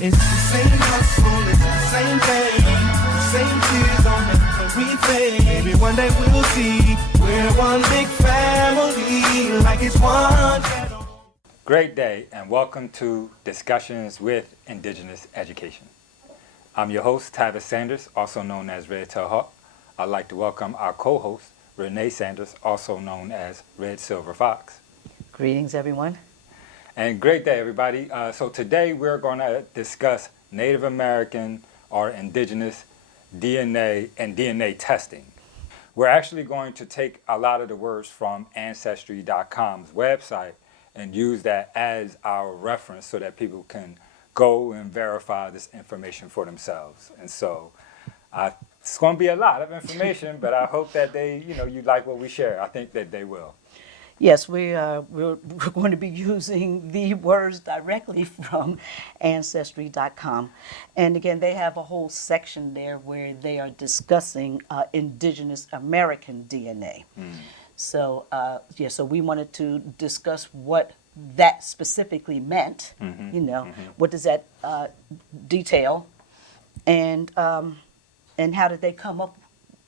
It's the same hustle, it's the same thing, the same tears on everything. Maybe one day we'll see we're one big family, like it's one. Great day and welcome to Discussions with Indigenous Education. I'm your host, Tavis Sanders, also known as Red Tail Hawk. I'd like to welcome our co-host, Renee Sanders, also known as Red Silver Fox. Greetings, everyone. And great day, everybody. So today we're going to discuss Native American or Indigenous DNA and DNA testing. We're actually going to take a lot of the words from Ancestry.com's website and use that as our reference so that people can go and verify this information for themselves. And so it's going to be a lot of information, but I hope that you like what we share. I think that they will. Yes, we're going to be using the words directly from Ancestry.com. And again, they have a whole section there where they are discussing Indigenous American DNA. So, so we wanted to discuss what that specifically meant, what does that detail, and how did they come up,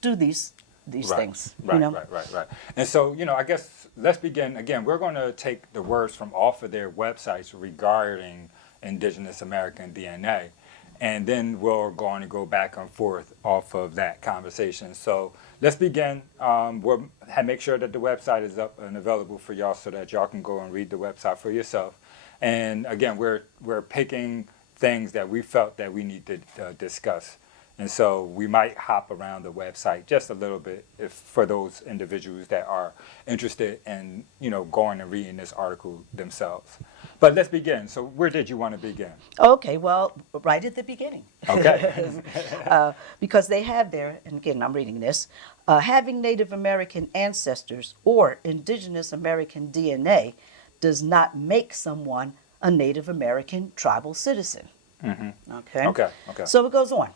do these things, Right. And so, I guess let's begin. Again, we're going to take the words from off of their websites regarding Indigenous American DNA, and then we're going to go back and forth off of that conversation. So let's begin. We'll make sure that the website is up and available for y'all so that y'all can go and read the website for yourself. And again, we're picking things that we felt that we need to discuss. And so we might hop around the website just a little bit for those individuals that are interested in, going and reading this article themselves. But let's begin. So where did you want to begin? Okay, well, right at the beginning. Okay. Because they have there, and again, I'm reading this, having Native American ancestors or Indigenous American DNA does not make someone a Native American tribal citizen. Okay. So it goes on.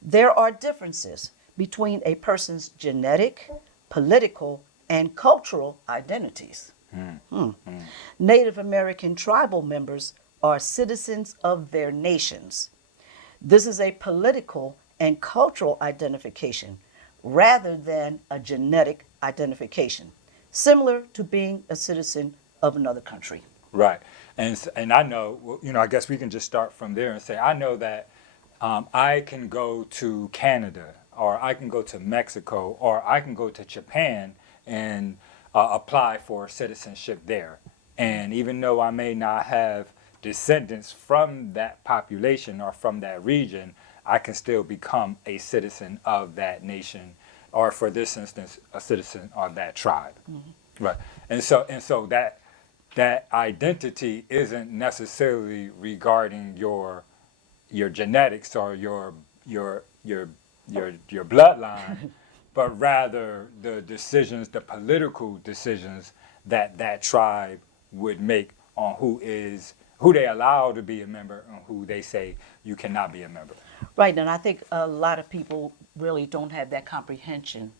There are differences between a person's genetic, political, and cultural identities. Native American tribal members are citizens of their nations. This is a political and cultural identification rather than a genetic identification, similar to being a citizen of another country. Right. And I know, I guess we can just start from there and say, I know that I can go to Canada, or I can go to Mexico, or I can go to Japan and apply for citizenship there. And even though I may not have descendants from that population or from that region, I can still become a citizen of that nation, or for this instance, a citizen of that tribe. Right. And so that identity isn't necessarily regarding your genetics or your bloodline, but rather the decisions, the political decisions that tribe would make on who they allow to be a member and who they say you cannot be a member. Right, and I think a lot of people really don't have that comprehension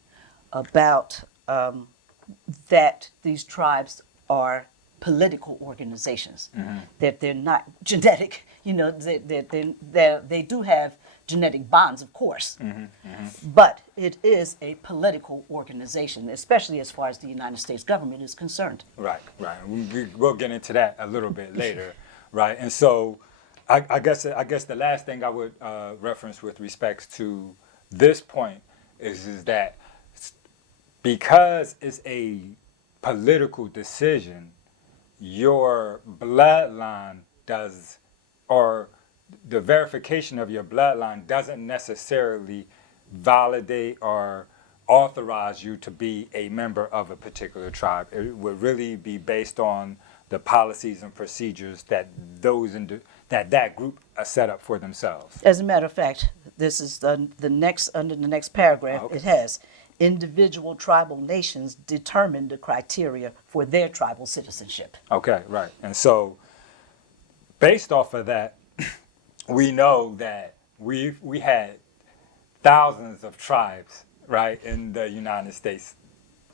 about that these tribes are political organizations, that they're not genetic, they do have genetic bonds, of course, but it is a political organization, especially as far as the United States government is concerned. Right. We'll get into that a little bit later, right? And so I guess the last thing I would reference with respects to this point is that because it's a political decision, your bloodline does, or the verification of your bloodline doesn't necessarily validate or authorize you to be a member of a particular tribe. It would really be based on the policies and procedures that that group are set up for themselves. As a matter of fact, this is under the next paragraph. Okay. It has individual tribal nations determine the criteria for their tribal citizenship. Okay, right. And so based off of that, we know that we had thousands of tribes, right, in the United States.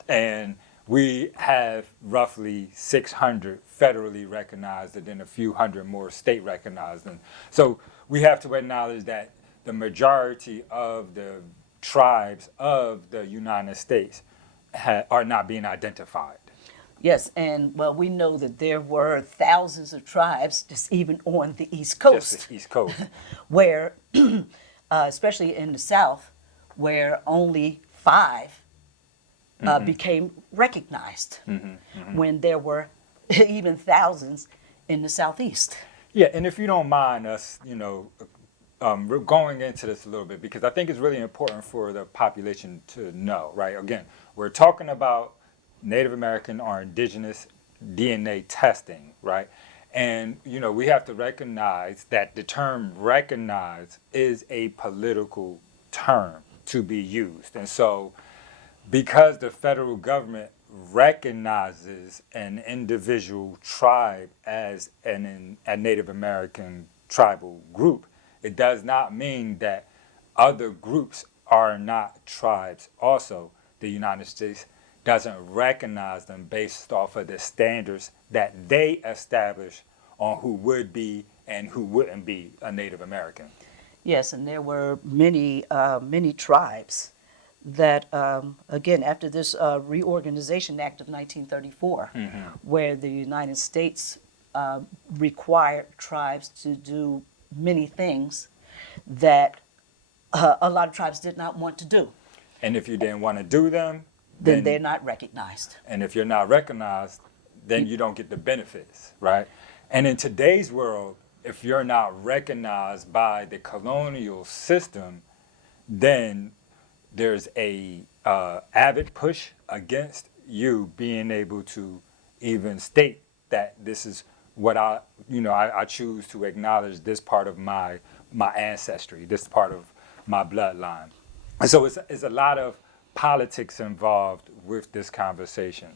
And we have roughly 600 federally recognized and then a few hundred more state recognized. And so we have to acknowledge that the majority of the tribes of the United States are not being identified. Yes, and well, we know that there were thousands of tribes just even on the East Coast. Just the East Coast. Where, especially in the South, where only 5 became recognized, when there were even thousands in the Southeast. Yeah, and if you don't mind us, we're going into this a little bit because I think it's really important for the population to know, right? Again, we're talking about Native American or indigenous DNA testing, right? And, we have to recognize that the term recognize is a political term to be used. And so because the federal government recognizes an individual tribe as a Native American tribal group, it does not mean that other groups are not tribes also. The United States doesn't recognize them based off of the standards that they establish on who would be and who wouldn't be a Native American. Yes, and there were many tribes that, again, after this Reorganization Act of 1934, where the United States required tribes to do many things that a lot of tribes did not want to do. And if you didn't want to do them, then they're not recognized. And if you're not recognized, then you don't get the benefits, right? And in today's world, if you're not recognized by the colonial system, then there's a avid push against you being able to even state that this is what I choose to acknowledge this part of my ancestry, this part of my bloodline. And so it's a lot of politics involved with this conversation,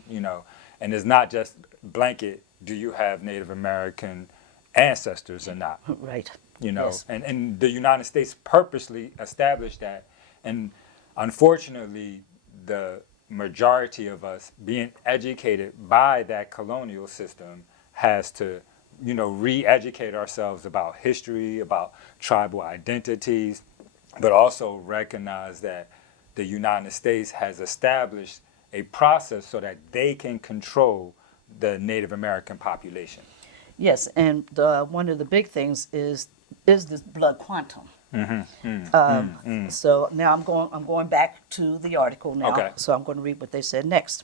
and it's not just blanket, do you have Native American ancestors or not? Right. Yes. And the United States purposely established that. And unfortunately, the majority of us being educated by that colonial system has to, re-educate ourselves about history, about tribal identities, but also recognize that the United States has established a process so that they can control the Native American population. Yes, and one of the big things is this blood quantum. So now I'm going back to the article now. Okay. So I'm going to read what they said next.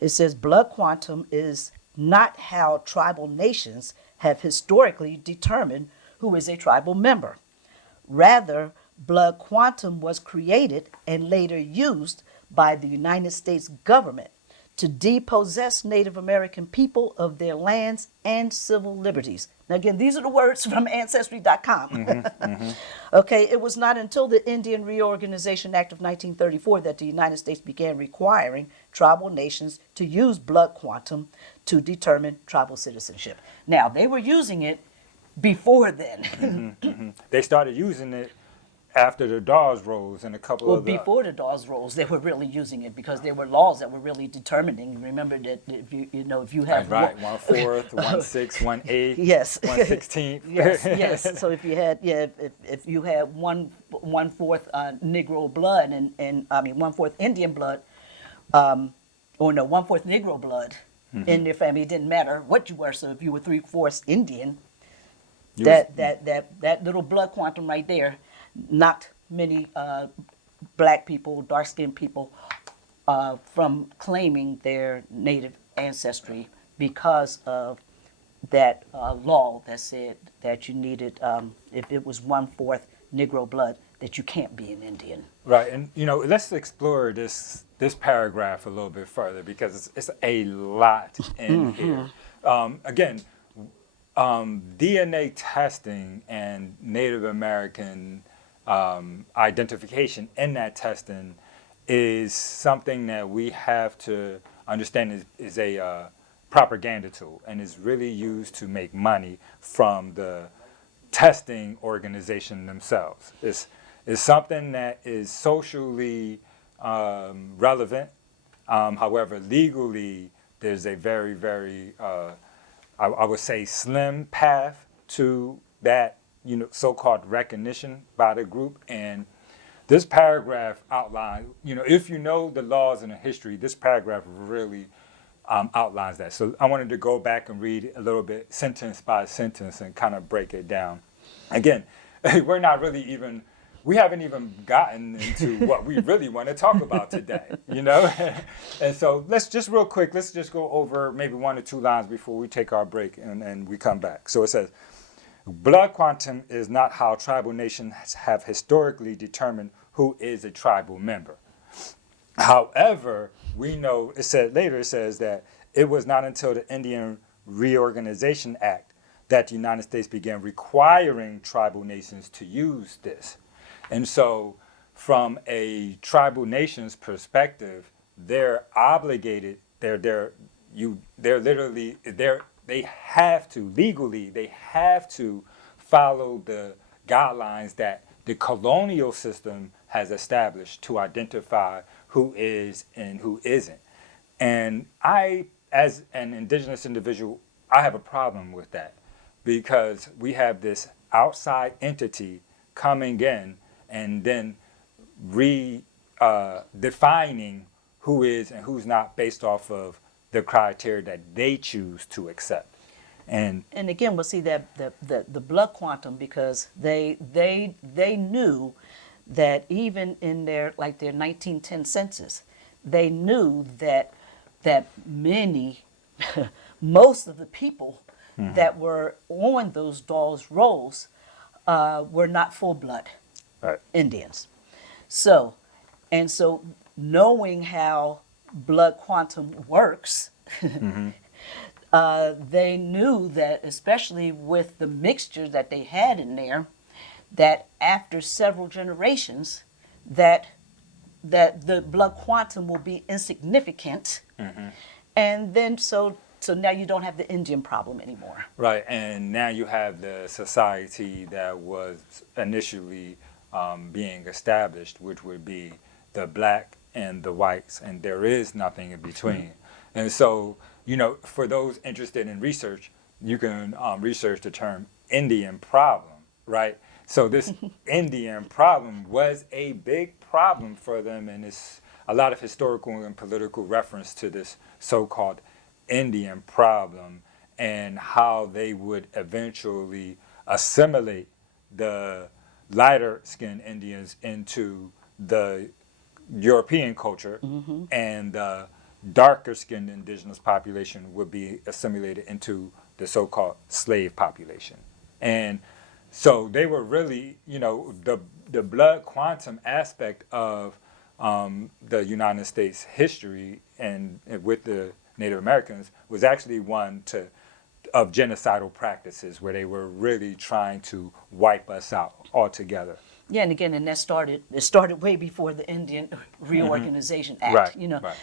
It says blood quantum is not how tribal nations have historically determined who is a tribal member. Rather, blood quantum was created and later used by the United States government to depossess Native American people of their lands and civil liberties. Now, again, these are the words from Ancestry.com. Okay, it was not until the Indian Reorganization Act of 1934 that the United States began requiring tribal nations to use blood quantum to determine tribal citizenship. Now, they were using it before then. They started using it after the Dawes Rolls and a couple Well, of the... before the Dawes Rolls, they were really using it because there were laws that were really determining. Remember that if you have Right, 1/4, 1/6, 1/8, yes, 1/16. yes. So if you had if you had 1/4 Negro blood and 1/4 Indian blood, or no 1/4 Negro blood in your family, it didn't matter what you were. So if you were 3/4 Indian, that little blood quantum right there knocked many black people, dark-skinned people, from claiming their native ancestry because of that law that said that you needed, if it was 1/4 Negro blood, that you can't be an Indian. Right, and let's explore this paragraph a little bit further because it's a lot in here. Again, DNA testing and Native American identification in that testing is something that we have to understand is a propaganda tool and is really used to make money from the testing organization themselves. It's something that is socially relevant However, legally, there's a very, very, I would say, slim path to that, so-called recognition by the group. And this paragraph outlines, if you know the laws and the history, this paragraph really outlines that. So I wanted to go back and read a little bit, sentence by sentence, and kind of break it down. Again, we haven't even gotten into what we really want to talk about today, And so let's just real quick, let's just go over maybe 1 or 2 lines before we take our break and we come back. So it says, blood quantum is not how tribal nations have historically determined who is a tribal member. However, we know, it says that it was not until the Indian Reorganization Act that the United States began requiring tribal nations to use this. And so from a tribal nation's perspective, they're obligated, they have to follow the guidelines that the colonial system has established to identify who is and who isn't. And I, as an indigenous individual, I have a problem with that because we have this outside entity coming in and then defining who is and who's not based off of the criteria that they choose to accept. And again, we'll see that the blood quantum, because they knew that even in their 1910 census, they knew that most of the people that were on those Dawes rolls were not full blood Indians. So knowing how blood quantum works, they knew that, especially with the mixture that they had in there, that after several generations, that the blood quantum will be insignificant, and then so now you don't have the Indian problem anymore. Right, and now you have the society that was initially being established, which would be the black and the whites, and there is nothing in between. And so, for those interested in research, you can research the term Indian problem, right? So this Indian problem was a big problem for them, and it's a lot of historical and political reference to this so-called Indian problem and how they would eventually assimilate the lighter-skinned Indians into the European culture, and the darker-skinned indigenous population would be assimilated into the so-called slave population. And so they were really, the blood quantum aspect of the United States history and with the Native Americans was actually one of genocidal practices where they were really trying to wipe us out altogether. Yeah, and again, it started way before the Indian Reorganization Act,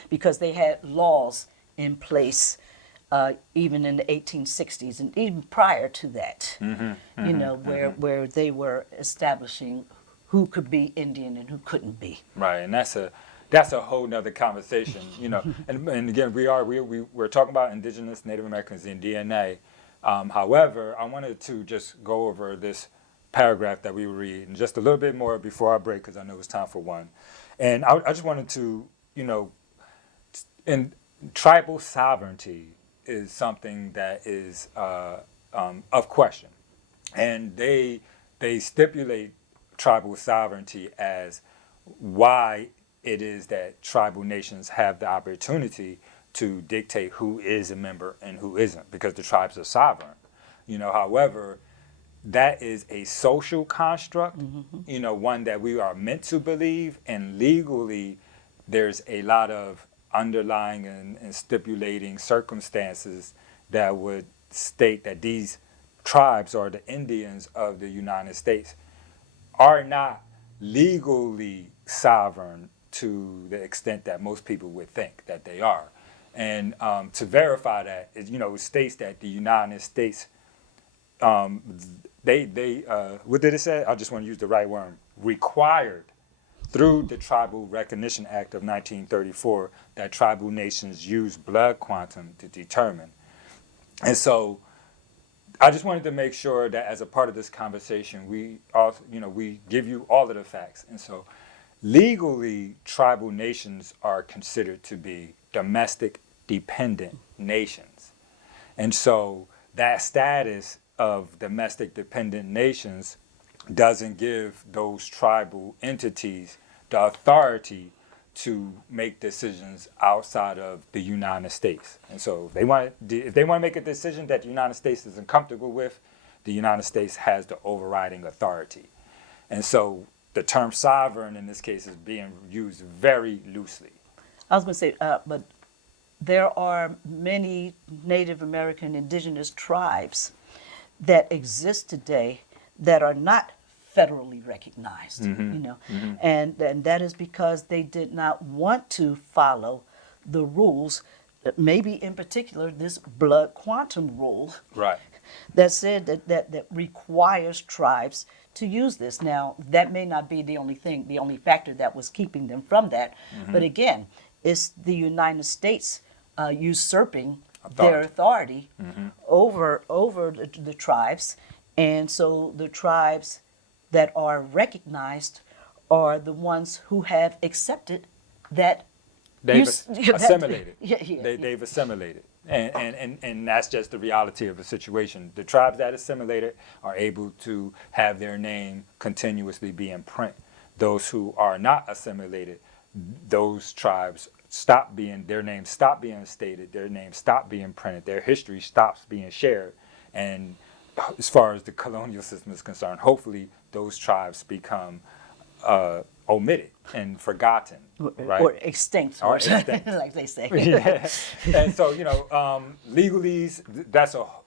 because they had laws in place even in the 1860s and even prior to that, where they were establishing who could be Indian and who couldn't be. Right, and that's a whole nother conversation, and again, we're talking about indigenous Native Americans in DNA. However, I wanted to just go over this paragraph that we read and just a little bit more before our break, because I know it's time for one. And I just wanted to, and tribal sovereignty is something that is of question. And they stipulate tribal sovereignty as why it is that tribal nations have the opportunity to dictate who is a member and who isn't, because the tribes are sovereign. However, that is a social construct, one that we are meant to believe, and legally there's a lot of underlying and stipulating circumstances that would state that these tribes, or the Indians of the United States, are not legally sovereign to the extent that most people would think that they are. And to verify that, it states that the United States, what did it say? I just want to use the right word, required through the Tribal Recognition Act of 1934 that tribal nations use blood quantum to determine. And so I just wanted to make sure that as a part of this conversation, we also, we give you all of the facts. And so legally, tribal nations are considered to be domestic dependent nations. And so that status of domestic dependent nations doesn't give those tribal entities the authority to make decisions outside of the United States. And so if they want to make a decision that the United States isn't comfortable with, the United States has the overriding authority. And so the term sovereign in this case is being used very loosely. I was going to say, but there are many Native American indigenous tribes that exist today that are not federally recognized, and that is because they did not want to follow the rules, maybe in particular this blood quantum rule, Right. that said that requires tribes to use this. Now, that may not be the only factor that was keeping them from that, but again, it's the United States usurping their authority over the tribes, and so the tribes that are recognized are the ones who have accepted that They've assimilated. Yeah. They've assimilated. And that's just the reality of the situation. The tribes that assimilated are able to have their name continuously be in print. Those who are not assimilated, those tribes their names stop being stated, their names stop being printed, their history stops being shared. And as far as the colonial system is concerned, hopefully those tribes become omitted and forgotten, right? Or extinct, Or extinct. like they say. Yeah. And so, legalese,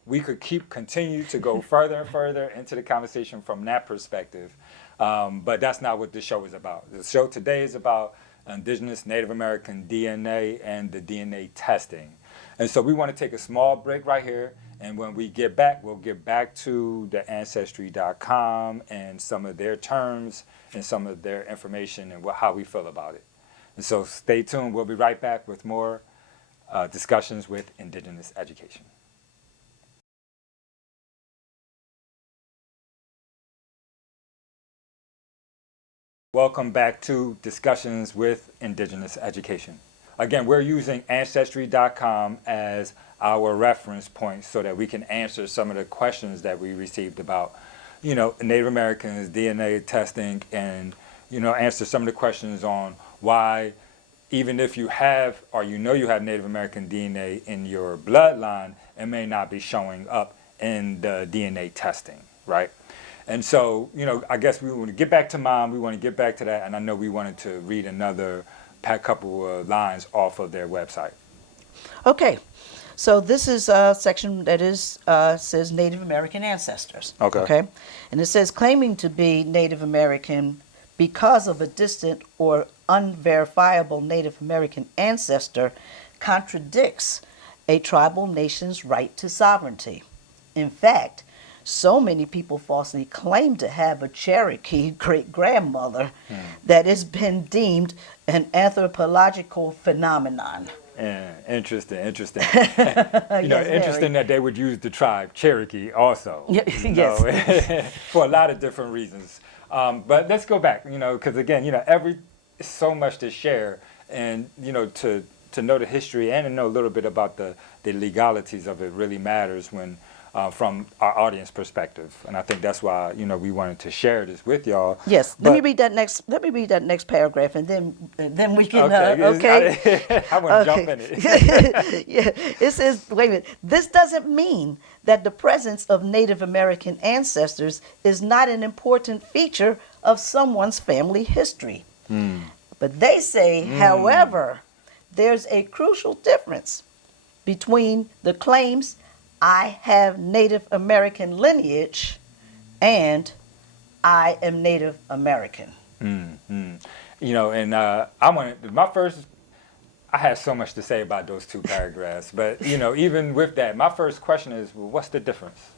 we could continue to go further and further into the conversation from that perspective. But that's not what this show is about. The show today is about Indigenous Native American DNA and the DNA testing. And so we want to take a small break right here. And when we get back, we'll get back to the Ancestry.com and some of their terms and some of their information and how we feel about it. And so stay tuned. We'll be right back with more discussions with Indigenous education. Welcome back to Discussions with Indigenous Education. Again, we're using Ancestry.com as our reference point so that we can answer some of the questions that we received about, Native Americans, DNA testing, and, answer some of the questions on why, even if you have, or you have Native American DNA in your bloodline, it may not be showing up in the DNA testing, right? And so, I guess we want to get back to Mom, we want to get back to that, and I know we wanted to read another couple of lines off of their website. Okay, so this is a section that says Native American ancestors. Okay, and it says claiming to be Native American because of a distant or unverifiable Native American ancestor contradicts a tribal nation's right to sovereignty. In fact, so many people falsely claim to have a Cherokee great-grandmother that has been deemed an anthropological phenomenon. Interesting. Yes, interesting that they would use the tribe Cherokee also. Yes. For a lot of different reasons. But let's go back, because again, so much to share, and to know the history and to know a little bit about the legalities of it really matters when. From our audience perspective, and I think that's why we wanted to share this with y'all. Yes, let me read that next paragraph, and then we can. Okay. I want to jump in it. Yeah, it says, wait a minute. This doesn't mean that the presence of Native American ancestors is not an important feature of someone's family history. But they say, however, there's a crucial difference between the claims I have Native American lineage and I am Native American. And I had so much to say about those two paragraphs, but even with that, my first question is, well, what's the difference?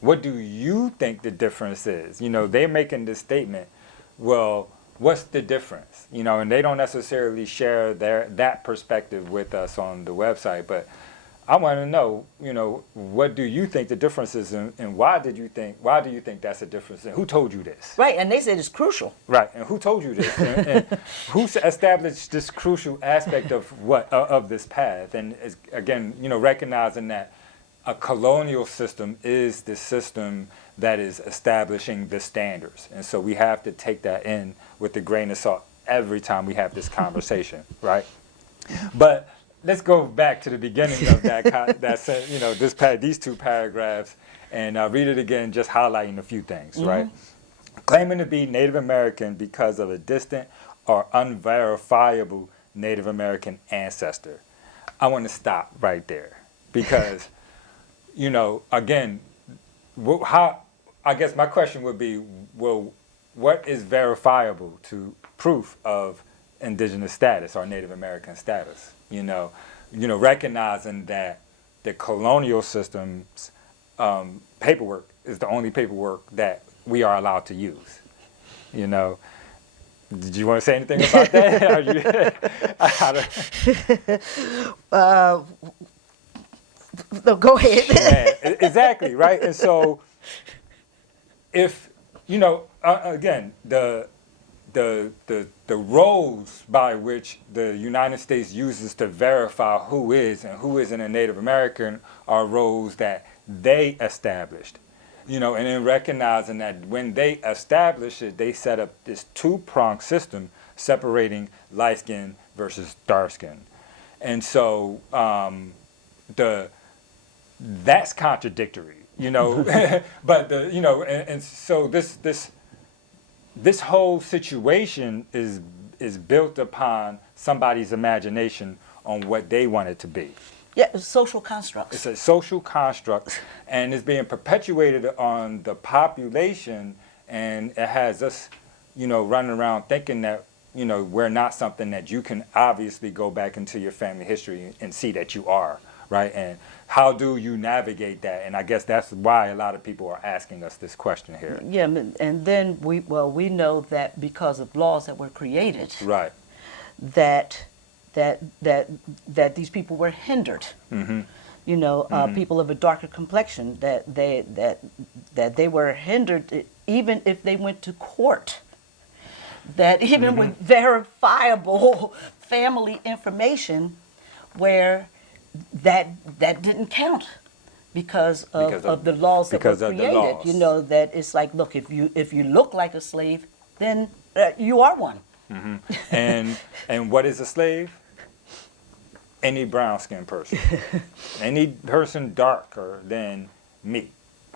What do you think the difference is? They're making this statement, well, what's the difference? You know, and they don't necessarily share that perspective with us on the website, but I want to know, you know, what do you think the difference is, and why do you think that's a difference, and who told you this? Right, and they said it's crucial. Right, and who told you this, and who established this crucial aspect of of this path? And again, you know, recognizing that a colonial system is the system that is establishing the standards, and so we have to take that in with a grain of salt every time we have this conversation, right? But let's go back to the beginning of that you know, these two paragraphs, and read it again, just highlighting a few things, right? Claiming to be Native American because of a distant or unverifiable Native American ancestor. I want to stop right there because, you know, again, I guess my question would be, well, what is verifiable to proof of indigenous status or Native American status? You know, recognizing that the colonial system's paperwork is the only paperwork that we are allowed to use. You know, did you want to say anything about that? No, go ahead. Yeah, exactly, right? And so, if, you know, again, the roles by which the United States uses to verify who is and who isn't a Native American are roles that they established. You know, and in recognizing that when they established it, they set up this two-pronged system separating light skin versus dark skin. And so that's contradictory, you know. But you know, and so this whole situation is built upon somebody's imagination on what they want it to be. Yeah, social constructs. It's a social construct, and it's being perpetuated on the population, and it has us, you know, running around thinking that, you know, we're not something that you can obviously go back into your family history and see that you are, right? And how do you navigate that? And I guess that's why a lot of people are asking us this question here. Yeah, and then we know that because of laws that were created, Right. that these people were hindered. Mm-hmm. You know, people of a darker complexion, that they were hindered even if they went to court. That even with verifiable family information, where that didn't count because of the laws that were created. You know, that it's like, look, if you look like a slave, then you are one. Mm-hmm. And what is a slave? Any brown-skinned person, any person darker than me.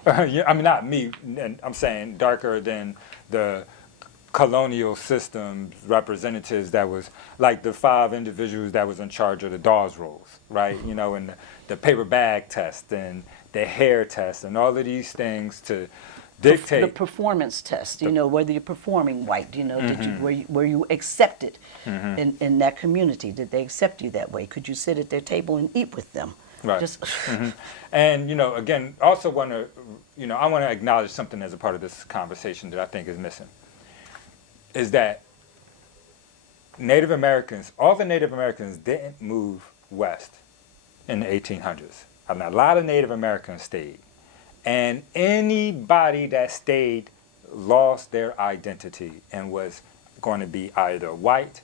I mean, not me. I'm saying darker than the colonial system's representatives that was like the 5 individuals that was in charge of the Dawes rolls, right? You know, and the paper bag test and the hair test and all of these things to dictate the performance test. You know, whether you're performing white. You know, were you accepted in that community? Did they accept you that way? Could you sit at their table and eat with them? Right. Just And, you know, again, also want to, you know, I want to acknowledge something as a part of this conversation that I think is missing. Is that Native Americans, all the Native Americans didn't move west in the 1800s. I mean, a lot of Native Americans stayed. And anybody that stayed lost their identity and was going to be either white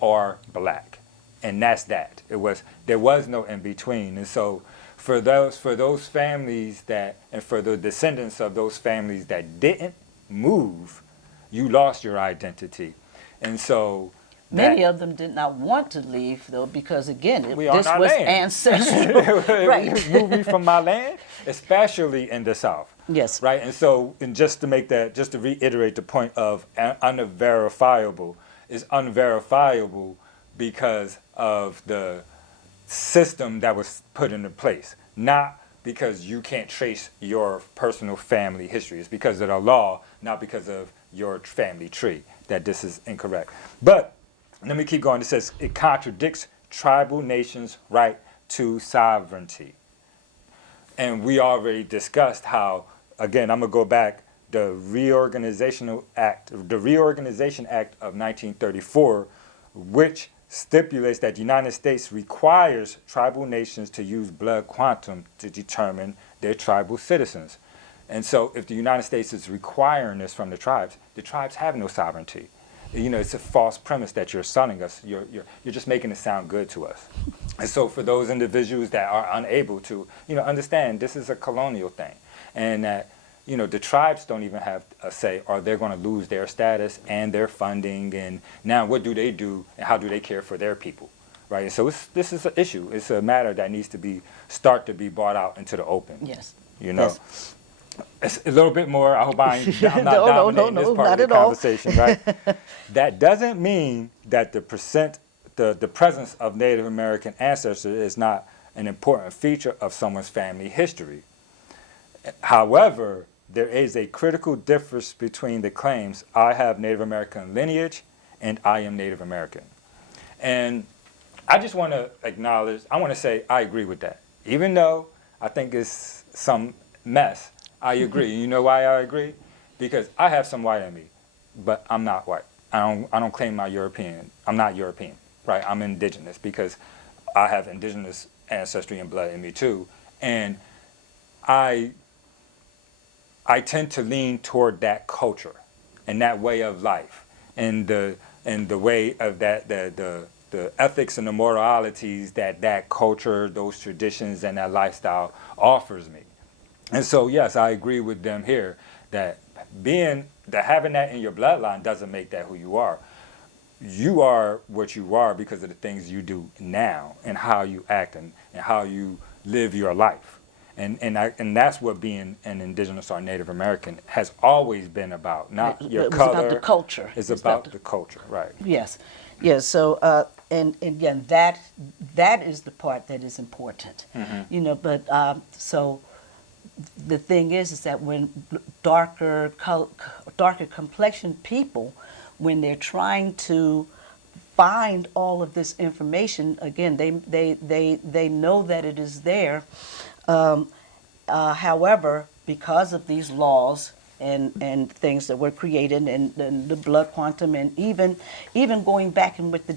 or black. And that's that. There was no in between. And so for those families and for the descendants of those families that didn't move, you lost your identity. And so many of them did not want to leave, though, because again, this was land. ancestral. Right. Move me from my land, especially in the South. Yes. Right. And so, and just to reiterate the point of unverifiable, is unverifiable because of the system that was put into place, not because you can't trace your personal family history. It's because of the law, not because of your family tree, that this is incorrect. But let me keep going. It says it contradicts tribal nations' right to sovereignty. And we already discussed how, again, I'm going to go back the Reorganization Act of 1934, which stipulates that the United States requires tribal nations to use blood quantum to determine their tribal citizens. And so if the United States is requiring this from the tribes have no sovereignty. It's a false premise that you're selling us. You're just making it sound good to us. And so for those individuals that are unable to, understand this is a colonial thing, and that, the tribes don't even have a say, or they're going to lose their status and their funding. And now what do they do, and how do they care for their people, right? And so this is an issue. It's a matter that needs to start to be brought out into the open. Yes. Yes. It's a little bit more. I hope I'm not dominating this part not of the at all. conversation, right? That doesn't mean that the presence of Native American ancestors is not an important feature of someone's family history. However, there is a critical difference between the claims, I have Native American lineage and I am Native American. And I just want to say I agree with that. Even though I think it's some mess, I agree. You know why I agree? Because I have some white in me, but I'm not white. I don't claim I'm not European, right? I'm indigenous because I have indigenous ancestry and blood in me too. And I tend to lean toward that culture and that way of life and the way of the ethics and the moralities that culture, those traditions, and that lifestyle offers me. And so, yes, I agree with them here that having that in your bloodline doesn't make that who you are. You are what you are because of the things you do now and how you act and how you live your life. And that's what being an Indigenous or Native American has always been about, not your color. It's about the culture. It's about the culture, right. Yes. Yes. So, and again, that is the part that is important. Mm-hmm. But so the thing is that when darker complexioned people, when they're trying to find all of this information, again, they know that it is there. However, because of these laws and things that were created and the blood quantum and even going back and with the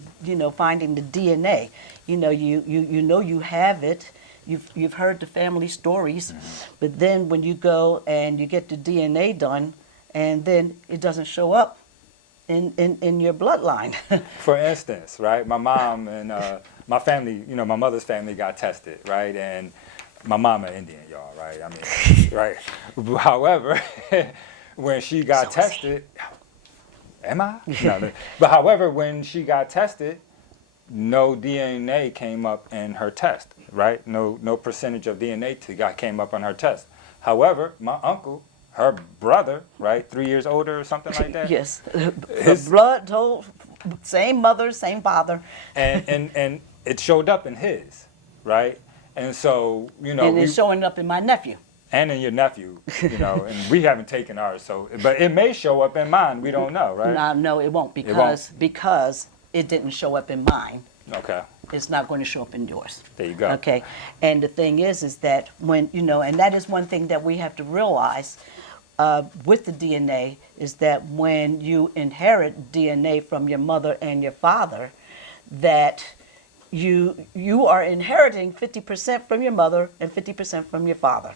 finding the DNA, you have it. You've heard the family stories, but then when you go and you get the DNA done, and then it doesn't show up in your bloodline. For instance, right, my mom and my family, my mother's family got tested, right, and my mama Indian, y'all, right? I mean, right. However, when she got tested, am I? No, but however, when she got tested, no DNA came up in her test, right? No percentage of DNA came up on her test. However, my uncle, her brother, right, 3 years older or something like that. Yes, his blood told, same mother, same father. And it showed up in his, right? And so, and it's showing up in my nephew. And in your nephew, and we haven't taken ours, but it may show up in mine. We don't know, right? No, it won't because it didn't show up in mine. Okay. It's not going to show up in yours. There you go. Okay. And the thing is that when, and that is one thing that we have to realize with the DNA is that when you inherit DNA from your mother and your father, that you are inheriting 50% from your mother and 50% from your father.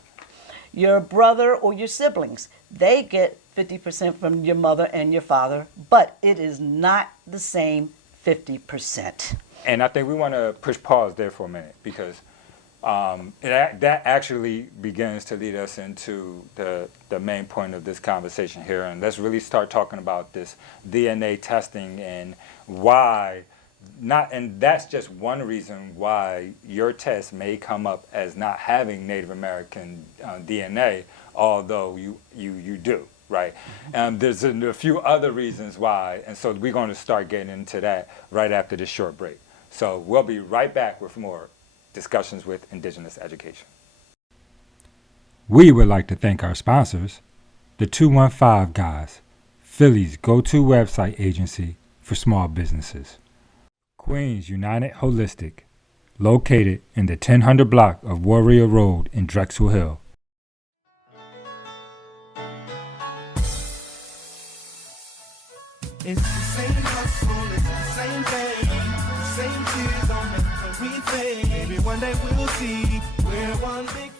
Your brother or your siblings, they get 50% from your mother and your father, but it is not the same 50%. And I think we want to push pause there for a minute because that actually begins to lead us into the main point of this conversation here. And let's really start talking about this DNA testing and why and that's just one reason why your test may come up as not having Native American DNA, although you do, right? There's a few other reasons why, and so we're going to start getting into that right after this short break. So we'll be right back with more discussions with Indigenous education. We would like to thank our sponsors, the 215 Guys, Philly's go-to website agency for small businesses. Queens United Holistic, located in the 1000 block of Warrior Road in Drexel Hill. It's the same hustle, it's the same thing, the same tears on everything. Maybe one day we'll see we're one big